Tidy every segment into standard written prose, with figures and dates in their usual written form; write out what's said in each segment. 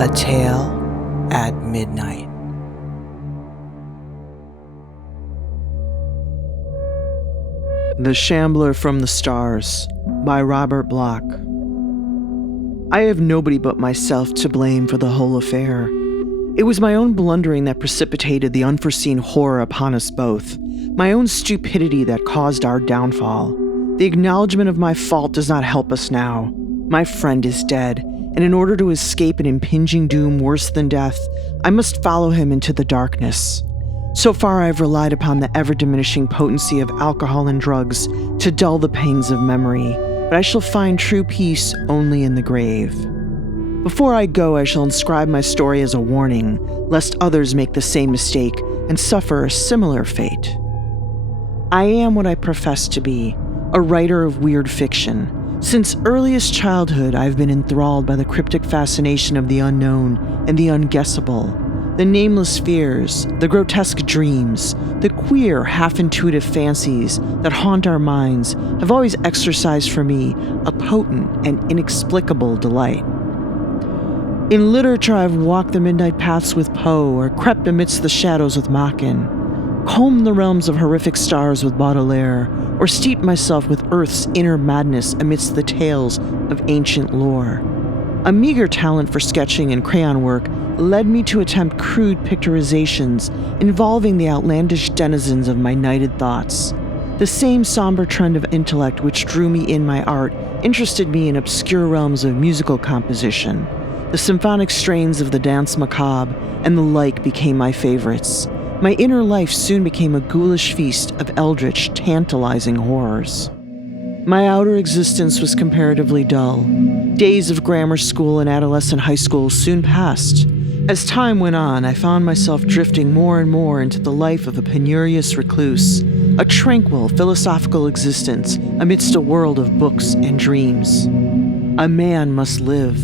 A Tale at Midnight. The Shambler from the Stars by Robert Bloch. I have nobody but myself to blame for the whole affair. It was my own blundering that precipitated the unforeseen horror upon us both, my own stupidity that caused our downfall. The acknowledgement of my fault does not help us now. My friend is dead, and in order to escape an impinging doom worse than death, I must follow him into the darkness. So far I have relied upon the ever-diminishing potency of alcohol and drugs to dull the pangs of memory, but I shall find true peace only in the grave. Before I go, I shall inscribe my story as a warning, lest others make the same mistake and suffer a similar fate. I am what I profess to be, a writer of weird fiction. Since earliest childhood, I've been enthralled by the cryptic fascination of the unknown and the unguessable, the nameless fears, the grotesque dreams, the queer, half-intuitive fancies that haunt our minds have always exercised for me a potent and inexplicable delight. In literature, I've walked the midnight paths with Poe, or crept amidst the shadows with Machen, combed the realms of horrific stars with Baudelaire, or steeped myself with Earth's inner madness amidst the tales of ancient lore. A meager talent for sketching and crayon work led me to attempt crude picturizations involving the outlandish denizens of my nighted thoughts. The same somber trend of intellect which drew me in my art interested me in obscure realms of musical composition. The symphonic strains of the danse macabre and the like became my favorites. My inner life soon became a ghoulish feast of eldritch, tantalizing horrors. My outer existence was comparatively dull. Days of grammar school and adolescent high school soon passed. As time went on, I found myself drifting more and more into the life of a penurious recluse, a tranquil, philosophical existence amidst a world of books and dreams. A man must live.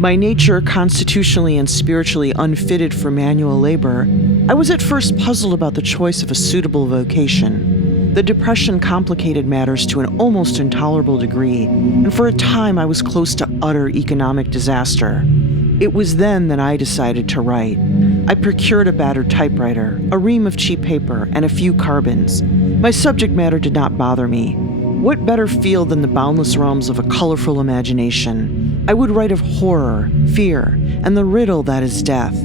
By nature, constitutionally and spiritually unfitted for manual labor, I was at first puzzled about the choice of a suitable vocation. The depression complicated matters to an almost intolerable degree, and for a time I was close to utter economic disaster. It was then that I decided to write. I procured a battered typewriter, a ream of cheap paper, and a few carbons. My subject matter did not bother me. What better field than the boundless realms of a colorful imagination? I would write of horror, fear, and the riddle that is death.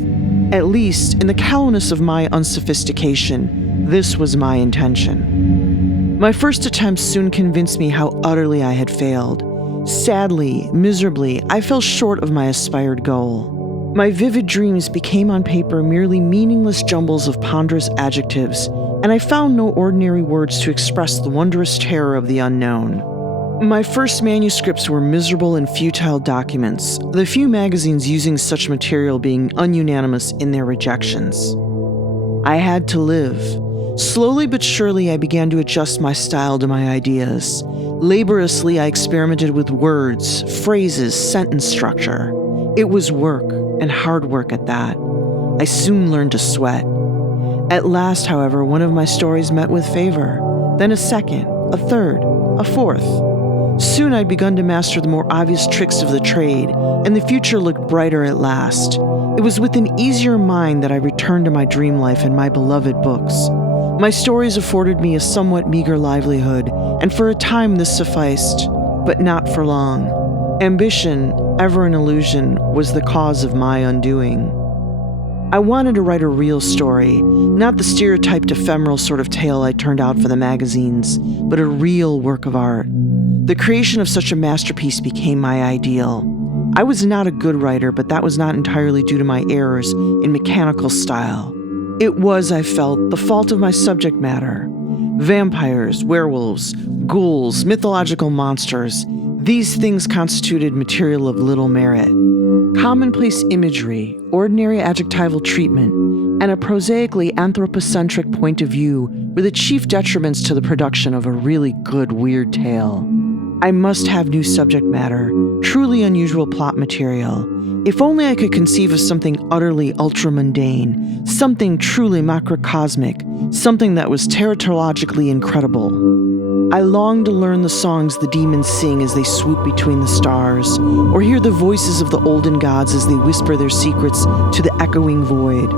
At least, in the callousness of my unsophistication, this was my intention. My first attempts soon convinced me how utterly I had failed. Sadly, miserably, I fell short of my aspired goal. My vivid dreams became on paper merely meaningless jumbles of ponderous adjectives, and I found no ordinary words to express the wondrous terror of the unknown. My first manuscripts were miserable and futile documents, the few magazines using such material being ununanimous in their rejections. I had to live. Slowly but surely I began to adjust my style to my ideas. Laboriously I experimented with words, phrases, sentence structure. It was work, and hard work at that. I soon learned to sweat. At last, however, one of my stories met with favor, then a second, a third, a fourth. Soon I'd begun to master the more obvious tricks of the trade, and the future looked brighter at last. It was with an easier mind that I returned to my dream life and my beloved books. My stories afforded me a somewhat meager livelihood, and for a time this sufficed, but not for long. Ambition, ever an illusion, was the cause of my undoing. I wanted to write a real story, not the stereotyped ephemeral sort of tale I turned out for the magazines, but a real work of art. The creation of such a masterpiece became my ideal. I was not a good writer, but that was not entirely due to my errors in mechanical style. It was, I felt, the fault of my subject matter. Vampires, werewolves, ghouls, mythological monsters, these things constituted material of little merit. Commonplace imagery, ordinary adjectival treatment, and a prosaically anthropocentric point of view were the chief detriments to the production of a really good weird tale. I must have new subject matter, truly unusual plot material. If only I could conceive of something utterly ultra-mundane, something truly macrocosmic, something that was teratologically incredible. I longed to learn the songs the demons sing as they swoop between the stars, or hear the voices of the olden gods as they whisper their secrets to the echoing void.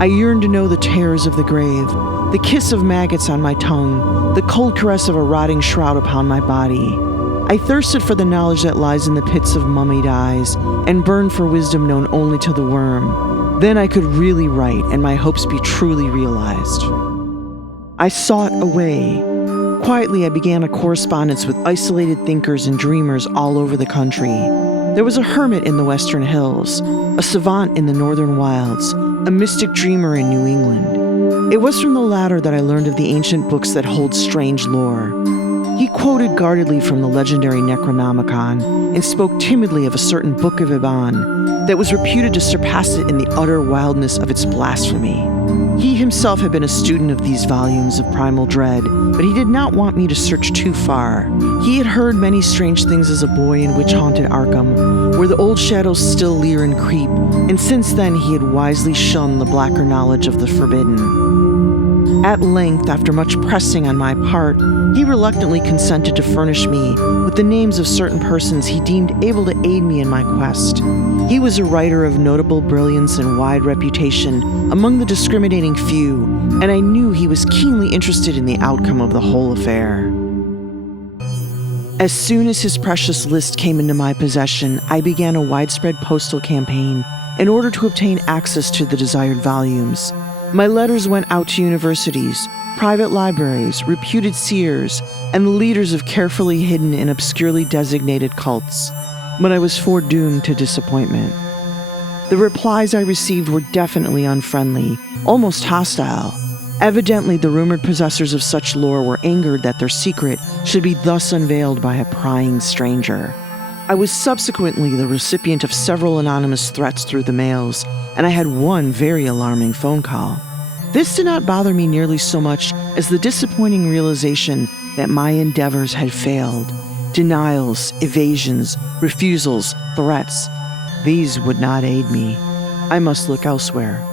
I yearned to know the terrors of the grave, the kiss of maggots on my tongue, the cold caress of a rotting shroud upon my body. I thirsted for the knowledge that lies in the pits of mummied eyes, and burned for wisdom known only to the worm. Then I could really write, and my hopes be truly realized. I sought a way. Quietly, I began a correspondence with isolated thinkers and dreamers all over the country. There was a hermit in the western hills, a savant in the northern wilds, a mystic dreamer in New England. It was from the latter that I learned of the ancient books that hold strange lore. He quoted guardedly from the legendary Necronomicon and spoke timidly of a certain Book of Iban that was reputed to surpass it in the utter wildness of its blasphemy. He himself had been a student of these volumes of primal dread, but he did not want me to search too far. He had heard many strange things as a boy in witch-haunted Arkham, where the old shadows still leer and creep, and since then he had wisely shunned the blacker knowledge of the forbidden. At length, after much pressing on my part, he reluctantly consented to furnish me with the names of certain persons he deemed able to aid me in my quest. He was a writer of notable brilliance and wide reputation among the discriminating few, and I knew he was keenly interested in the outcome of the whole affair. As soon as his precious list came into my possession, I began a widespread postal campaign in order to obtain access to the desired volumes. My letters went out to universities, private libraries, reputed seers, and the leaders of carefully hidden and obscurely designated cults, but I was foredoomed to disappointment. The replies I received were definitely unfriendly, almost hostile. Evidently, the rumored possessors of such lore were angered that their secret should be thus unveiled by a prying stranger. I was subsequently the recipient of several anonymous threats through the mails, and I had one very alarming phone call. This did not bother me nearly so much as the disappointing realization that my endeavors had failed. Denials, evasions, refusals, threats. These would not aid me. I must look elsewhere.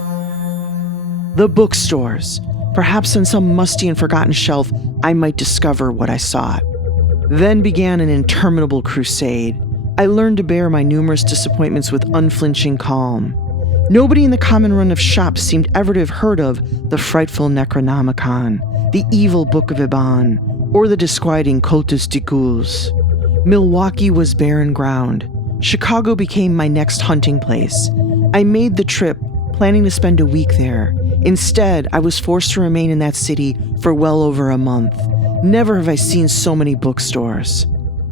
The bookstores. Perhaps on some musty and forgotten shelf, I might discover what I sought. Then began an interminable crusade. I learned to bear my numerous disappointments with unflinching calm. Nobody in the common run of shops seemed ever to have heard of the frightful Necronomicon, the evil Book of Iban, or the disquieting Cultus de Ghouls. Milwaukee was barren ground. Chicago became my next hunting place. I made the trip, planning to spend a week there. Instead, I was forced to remain in that city for well over a month. Never have I seen so many bookstores.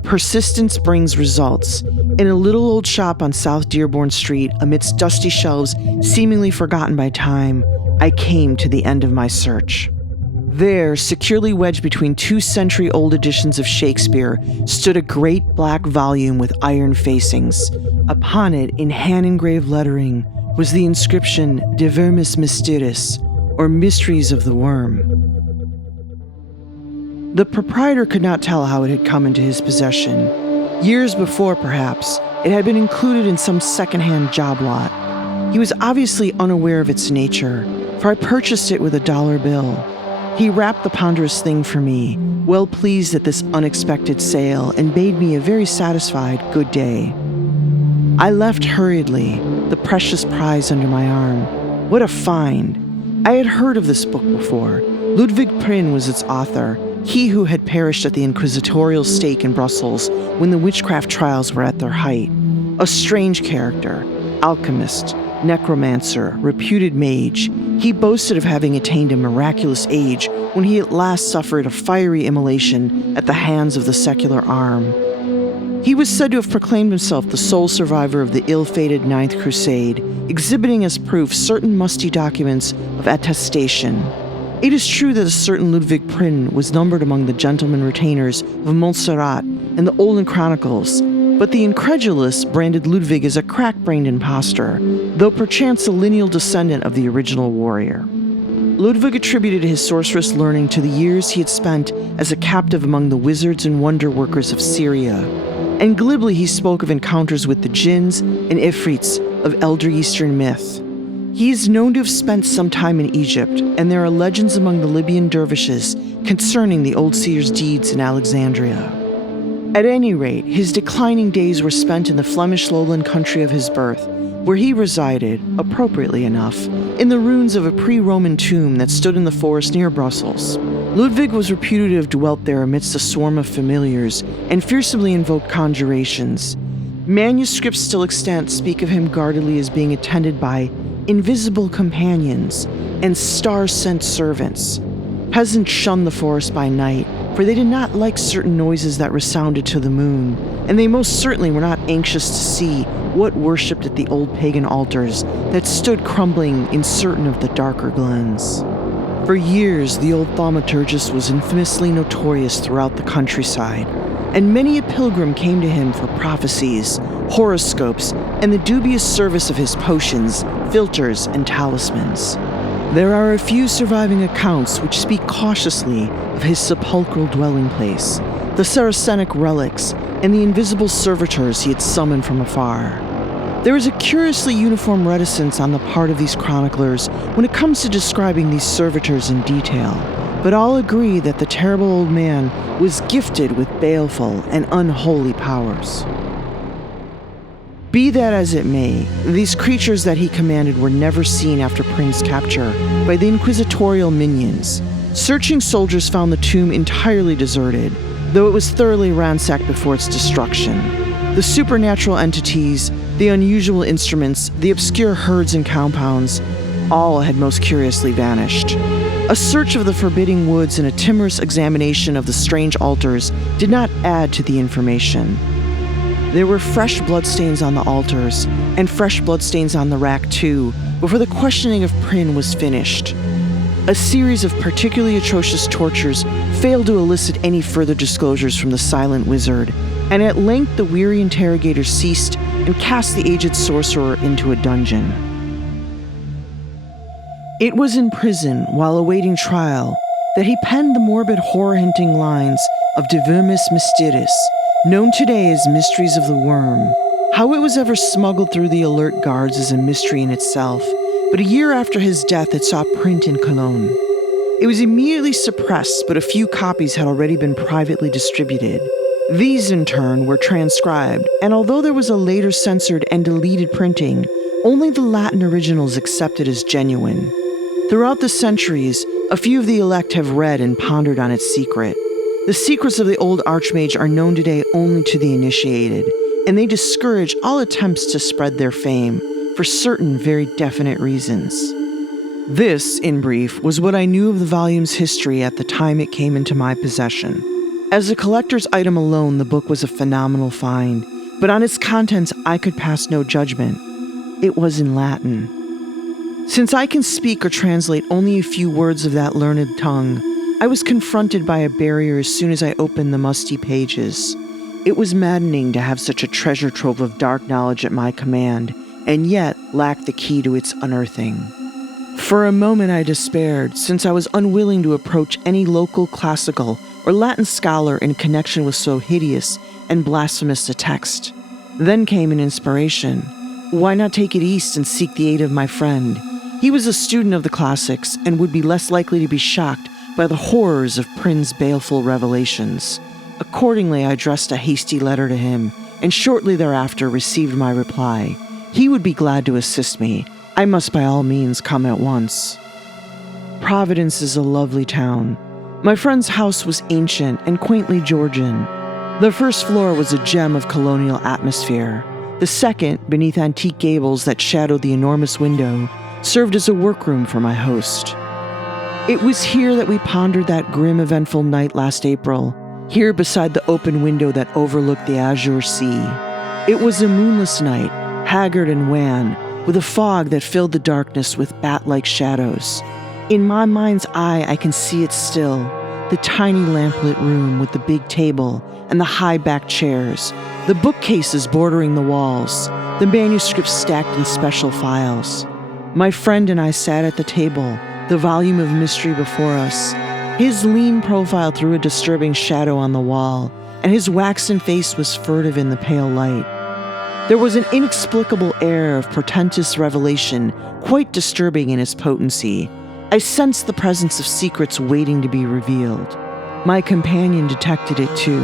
Persistence brings results. In a little old shop on South Dearborn Street, amidst dusty shelves seemingly forgotten by time, I came to the end of my search. There, securely wedged between 2 century-old editions of Shakespeare, stood a great black volume with iron facings. Upon it, in hand-engraved lettering, was the inscription De Vermis Mysteriis, or Mysteries of the Worm. The proprietor could not tell how it had come into his possession. Years before, perhaps, it had been included in some second-hand job lot. He was obviously unaware of its nature, for I purchased it with a $1 bill. He wrapped the ponderous thing for me, well pleased at this unexpected sale, and bade me a very satisfied good day. I left hurriedly, the precious prize under my arm. What a find! I had heard of this book before. Ludvig Prinn was its author, he who had perished at the inquisitorial stake in Brussels when the witchcraft trials were at their height. A strange character, alchemist, necromancer, reputed mage, he boasted of having attained a miraculous age when he at last suffered a fiery immolation at the hands of the secular arm. He was said to have proclaimed himself the sole survivor of the ill-fated Ninth Crusade, exhibiting as proof certain musty documents of attestation. It is true that a certain Ludvig Prinn was numbered among the gentlemen retainers of Montserrat and the olden chronicles, but the incredulous branded Ludvig as a crack-brained impostor, though perchance a lineal descendant of the original warrior. Ludvig attributed his sorceress learning to the years he had spent as a captive among the wizards and wonder-workers of Syria, and glibly he spoke of encounters with the jinns and ifrits of elder Eastern myth. He is known to have spent some time in Egypt, and there are legends among the Libyan dervishes concerning the old seer's deeds in Alexandria. At any rate, his declining days were spent in the Flemish lowland country of his birth, where he resided, appropriately enough, in the ruins of a pre-Roman tomb that stood in the forest near Brussels. Ludwig was reputed to have dwelt there amidst a swarm of familiars and fearsomely invoked conjurations. Manuscripts still extant speak of him guardedly as being attended by invisible companions and star-sent servants. Peasants shunned the forest by night, for they did not like certain noises that resounded to the moon, and they most certainly were not anxious to see what worshipped at the old pagan altars that stood crumbling in certain of the darker glens. For years, the old thaumaturgist was infamously notorious throughout the countryside, and many a pilgrim came to him for prophecies, horoscopes, and the dubious service of his potions, philters, and talismans. There are a few surviving accounts which speak cautiously of his sepulchral dwelling place, the Saracenic relics, and the invisible servitors he had summoned from afar. There is a curiously uniform reticence on the part of these chroniclers when it comes to describing these servitors in detail, but all agree that the terrible old man was gifted with baleful and unholy powers. Be that as it may, these creatures that he commanded were never seen after Prinn's capture by the inquisitorial minions. Searching soldiers found the tomb entirely deserted, though it was thoroughly ransacked before its destruction. The supernatural entities, the unusual instruments, the obscure herds and compounds, all had most curiously vanished. A search of the forbidding woods and a timorous examination of the strange altars did not add to the information. There were fresh bloodstains on the altars, and fresh bloodstains on the rack too, before the questioning of Prinn was finished. A series of particularly atrocious tortures failed to elicit any further disclosures from the silent wizard, and at length the weary interrogator ceased and cast the aged sorcerer into a dungeon. It was in prison, while awaiting trial, that he penned the morbid horror-hinting lines of Vermis Mysteriis, known today as Mysteries of the Worm. How it was ever smuggled through the alert guards is a mystery in itself, but a year after his death it saw print in Cologne. It was immediately suppressed, but a few copies had already been privately distributed. These, in turn, were transcribed, and although there was a later censored and deleted printing, only the Latin originals accepted as genuine. Throughout the centuries, a few of the elect have read and pondered on its secret. The secrets of the old archmage are known today only to the initiated, and they discourage all attempts to spread their fame, for certain very definite reasons. This, in brief, was what I knew of the volume's history at the time it came into my possession. As a collector's item alone, the book was a phenomenal find, but on its contents I could pass no judgment. It was in Latin. Since I can speak or translate only a few words of that learned tongue, I was confronted by a barrier as soon as I opened the musty pages. It was maddening to have such a treasure trove of dark knowledge at my command, and yet lack the key to its unearthing. For a moment I despaired, since I was unwilling to approach any local classical or Latin scholar in connection with so hideous and blasphemous a text. Then came an inspiration. Why not take it east and seek the aid of my friend? He was a student of the classics and would be less likely to be shocked by the horrors of Prinn's baleful revelations. Accordingly, I addressed a hasty letter to him, and shortly thereafter received my reply. He would be glad to assist me. I must by all means come at once. Providence is a lovely town. My friend's house was ancient and quaintly Georgian. The first floor was a gem of colonial atmosphere. The second, beneath antique gables that shadowed the enormous window, served as a workroom for my host. It was here that we pondered that grim, eventful night last April, here beside the open window that overlooked the azure sea. It was a moonless night, haggard and wan, with a fog that filled the darkness with bat-like shadows. In my mind's eye, I can see it still, the tiny lamplit room with the big table and the high-backed chairs, the bookcases bordering the walls, the manuscripts stacked in special files. My friend and I sat at the table, the volume of mystery before us. His lean profile threw a disturbing shadow on the wall, and his waxen face was furtive in the pale light. There was an inexplicable air of portentous revelation, quite disturbing in its potency. I sensed the presence of secrets waiting to be revealed. My companion detected it too.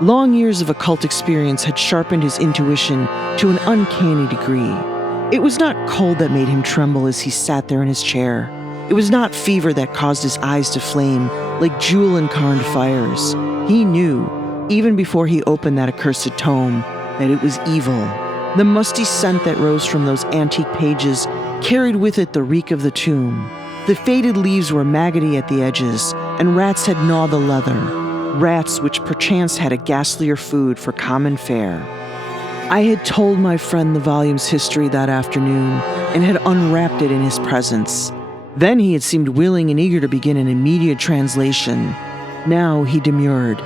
Long years of occult experience had sharpened his intuition to an uncanny degree. It was not cold that made him tremble as he sat there in his chair. It was not fever that caused his eyes to flame like jewel-incarned fires. He knew, even before he opened that accursed tome, that it was evil. The musty scent that rose from those antique pages carried with it the reek of the tomb. The faded leaves were maggoty at the edges, and rats had gnawed the leather. Rats which perchance had a ghastlier food for common fare. I had told my friend the volume's history that afternoon and had unwrapped it in his presence. Then he had seemed willing and eager to begin an immediate translation. Now he demurred.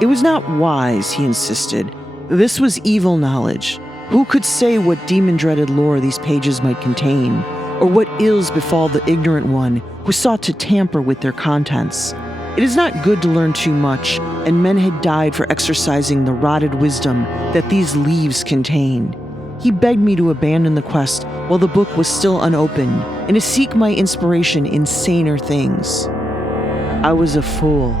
It was not wise, he insisted. This was evil knowledge. Who could say what demon-dreaded lore these pages might contain, or what ills befall the ignorant one who sought to tamper with their contents? It is not good to learn too much, and men had died for exercising the rotted wisdom that these leaves contain. He begged me to abandon the quest while the book was still unopened, and to seek my inspiration in saner things. I was a fool.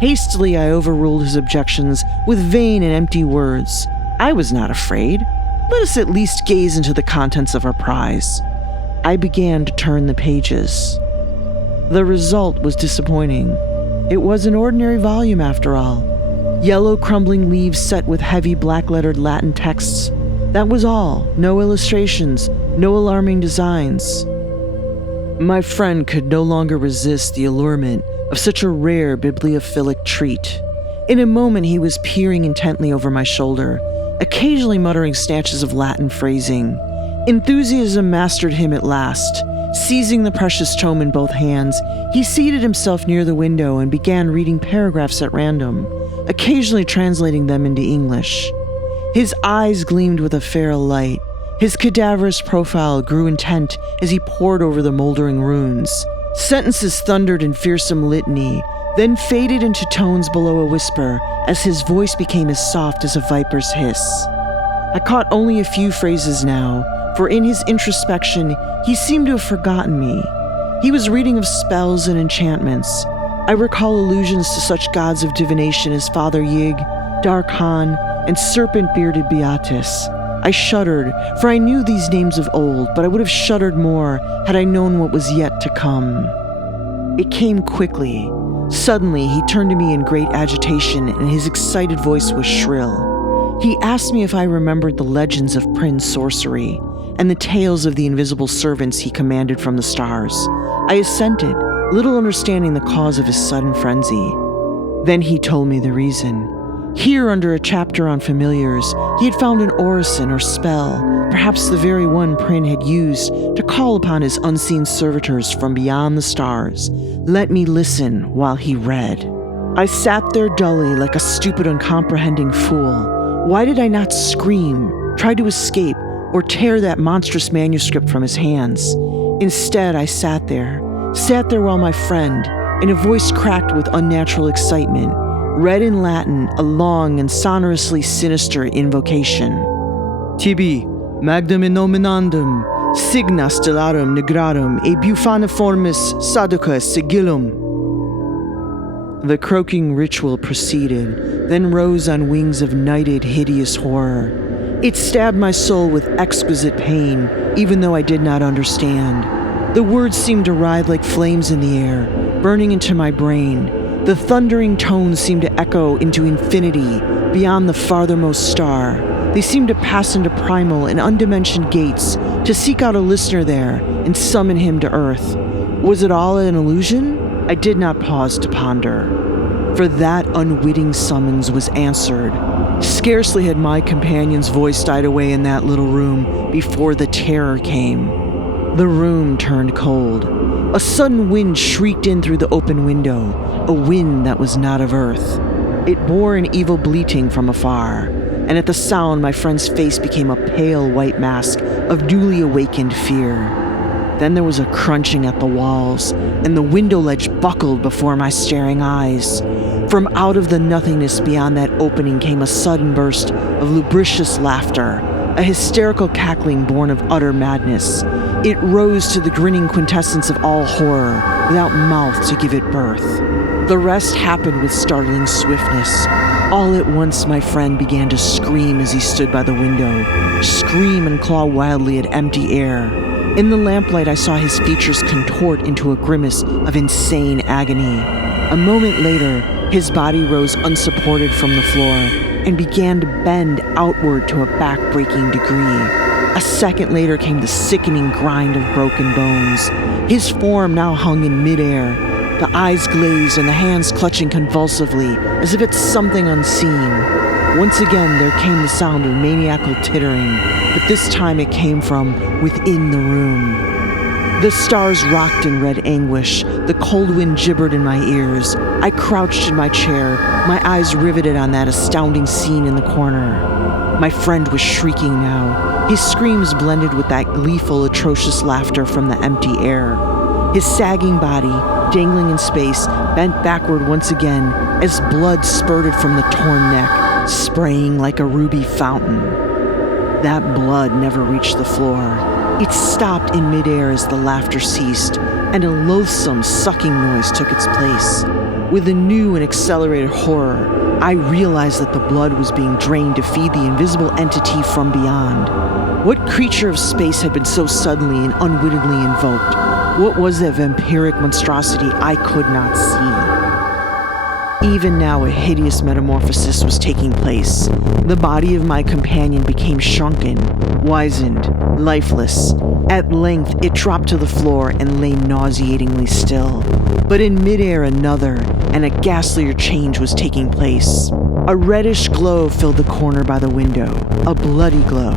Hastily, I overruled his objections with vain and empty words. I was not afraid. Let us at least gaze into the contents of our prize. I began to turn the pages. The result was disappointing. It was an ordinary volume after all. Yellow crumbling leaves set with heavy black-lettered Latin texts. That was all. No illustrations, no alarming designs. My friend could no longer resist the allurement of such a rare bibliophilic treat. In a moment he was peering intently over my shoulder, occasionally muttering snatches of Latin phrasing. Enthusiasm mastered him at last. Seizing the precious tome in both hands, he seated himself near the window and began reading paragraphs at random, occasionally translating them into English. His eyes gleamed with a feral light. His cadaverous profile grew intent as he pored over the moldering runes. Sentences thundered in fearsome litany, then faded into tones below a whisper as his voice became as soft as a viper's hiss. I caught only a few phrases now, for in his introspection, he seemed to have forgotten me. He was reading of spells and enchantments. I recall allusions to such gods of divination as Father Yig, Darkhan, and serpent-bearded Beatus. I shuddered, for I knew these names of old, but I would have shuddered more had I known what was yet to come. It came quickly. Suddenly, he turned to me in great agitation, and his excited voice was shrill. He asked me if I remembered the legends of Prinn's sorcery, and the tales of the invisible servants he commanded from the stars. I assented, little understanding the cause of his sudden frenzy. Then he told me the reason. Here, under a chapter on familiars, he had found an orison or spell, perhaps the very one Prinn had used to call upon his unseen servitors from beyond the stars. Let me listen while he read. I sat there dully like a stupid, uncomprehending fool. Why did I not scream, try to escape, or tear that monstrous manuscript from his hands? Instead, I sat there while my friend, in a voice cracked with unnatural excitement, read in Latin a long and sonorously sinister invocation. Tibi, magdum inominandum, signa stellarum nigrarum, e bufaniformis saduca sigillum. The croaking ritual proceeded, then rose on wings of nighted, hideous horror. It stabbed my soul with exquisite pain, even though I did not understand. The words seemed to writhe like flames in the air, burning into my brain. The thundering tones seemed to echo into infinity, beyond the farthermost star. They seemed to pass into primal and undimensioned gates, to seek out a listener there and summon him to earth. Was it all an illusion? I did not pause to ponder, for that unwitting summons was answered. Scarcely had my companion's voice died away in that little room before the terror came. The room turned cold. A sudden wind shrieked in through the open window, a wind that was not of earth. It bore an evil bleating from afar, and at the sound my friend's face became a pale white mask of newly awakened fear. Then there was a crunching at the walls, and the window ledge buckled before my staring eyes. From out of the nothingness beyond that opening came a sudden burst of lubricious laughter. a hysterical cackling born of utter madness. It rose to the grinning quintessence of all horror, without mouth to give it birth. The rest happened with startling swiftness. All at once, my friend began to scream as he stood by the window, scream and claw wildly at empty air. In the lamplight, I saw his features contort into a grimace of insane agony. A moment later, his body rose unsupported from the floor and began to bend outward to a back-breaking degree. A second later came the sickening grind of broken bones. His form now hung in midair, the eyes glazed and the hands clutching convulsively, as if at something unseen. Once again, there came the sound of maniacal tittering, but this time it came from within the room. The stars rocked in red anguish. The cold wind gibbered in my ears. I crouched in my chair, my eyes riveted on that astounding scene in the corner. My friend was shrieking now. His screams blended with that gleeful, atrocious laughter from the empty air. His sagging body, dangling in space, bent backward once again as blood spurted from the torn neck, spraying like a ruby fountain. That blood never reached the floor. It stopped in midair as the laughter ceased, and a loathsome sucking noise took its place. With a new and accelerated horror, I realized that the blood was being drained to feed the invisible entity from beyond. What creature of space had been so suddenly and unwittingly invoked? What was that vampiric monstrosity I could not see? Even now, a hideous metamorphosis was taking place. The body of my companion became shrunken, wizened, lifeless. At length, it dropped to the floor and lay nauseatingly still. But in midair, another and a ghastlier change was taking place. A reddish glow filled the corner by the window, a bloody glow.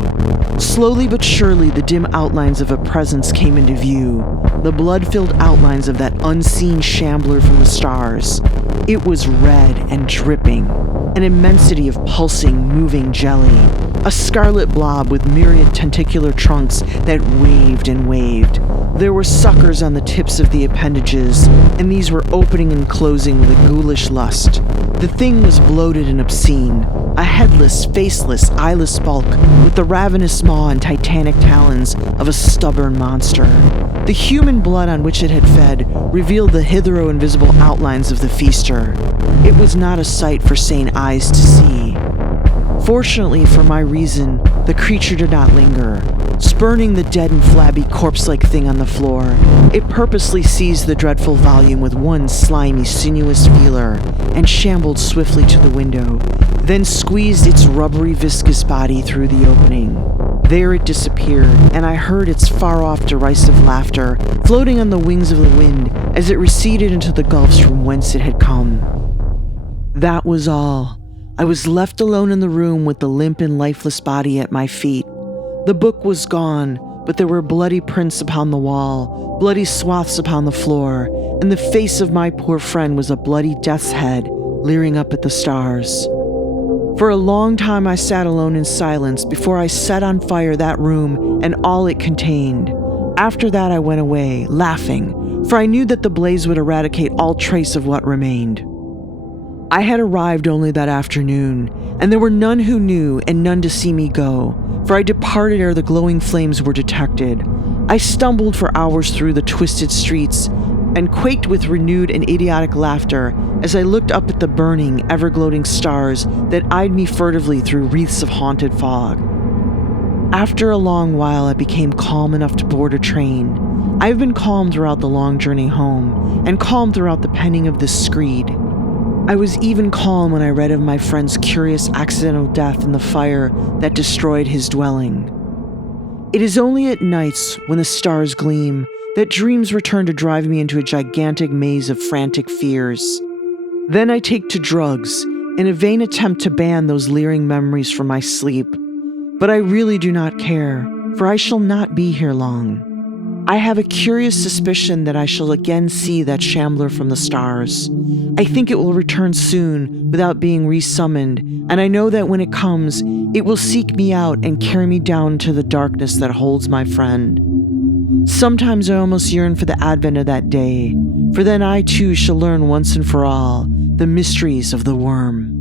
Slowly but surely, the dim outlines of a presence came into view, the blood-filled outlines of that unseen Shambler from the stars. It was red and dripping, an immensity of pulsing, moving jelly, a scarlet blob with myriad tentacular trunks that waved and waved. There were suckers on the tips of the appendages, and these were opening and closing with a ghoulish lust. The thing was bloated and obscene, a headless, faceless, eyeless bulk with the ravenous maw and titanic talons of a stubborn monster. The human blood on which it had fed revealed the hitherto invisible outlines of the feaster. It was not a sight for sane eyes to see. Fortunately for my reason, the creature did not linger. Spurning the dead and flabby corpse-like thing on the floor, it purposely seized the dreadful volume with one slimy, sinuous feeler and shambled swiftly to the window, then squeezed its rubbery, viscous body through the opening. There it disappeared, and I heard its far-off derisive laughter floating on the wings of the wind as it receded into the gulfs from whence it had come. That was all. I was left alone in the room with the limp and lifeless body at my feet. The book was gone, but there were bloody prints upon the wall, bloody swaths upon the floor, and the face of my poor friend was a bloody death's head, leering up at the stars. For a long time I sat alone in silence before I set on fire that room and all it contained. After that I went away, laughing, for I knew that the blaze would eradicate all trace of what remained. I had arrived only that afternoon, and there were none who knew and none to see me go, for I departed ere the glowing flames were detected. I stumbled for hours through the twisted streets and quaked with renewed and idiotic laughter as I looked up at the burning, ever-gloating stars that eyed me furtively through wreaths of haunted fog. After a long while, I became calm enough to board a train. I have been calm throughout the long journey home, and calm throughout the penning of this screed. I was even calm when I read of my friend's curious accidental death in the fire that destroyed his dwelling. It is only at nights, when the stars gleam, that dreams return to drive me into a gigantic maze of frantic fears. Then I take to drugs, in a vain attempt to ban those leering memories from my sleep. But I really do not care, for I shall not be here long. I have a curious suspicion that I shall again see that Shambler from the stars. I think it will return soon without being resummoned, and I know that when it comes, it will seek me out and carry me down to the darkness that holds my friend. Sometimes I almost yearn for the advent of that day, for then I too shall learn once and for all the mysteries of the worm.